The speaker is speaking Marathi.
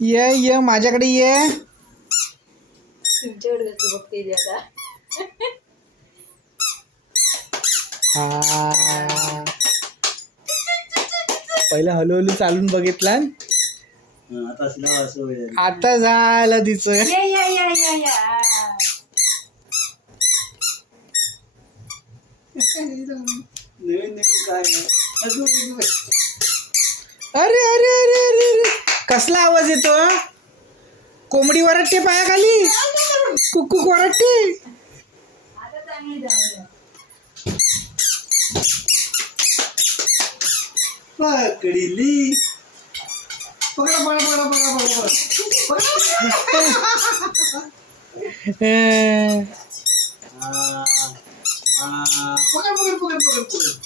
ये ये माझ्याकडे ये. तुमच्याकडे कसं बघते ती आता. हा. पहिला हळू हळू चालून बघितला आता असं झालं तिचं. या या या या या. नवीन नवीन काय. अरे अरे अरे अरे अरे. कसला आवाज येतो कोंबडी वरटते पायाखाली? कुक्कुक वरटते आता चांगली जाऊया पकडली पकडा पकडा पकडा 아, 포글포글포글포글포글.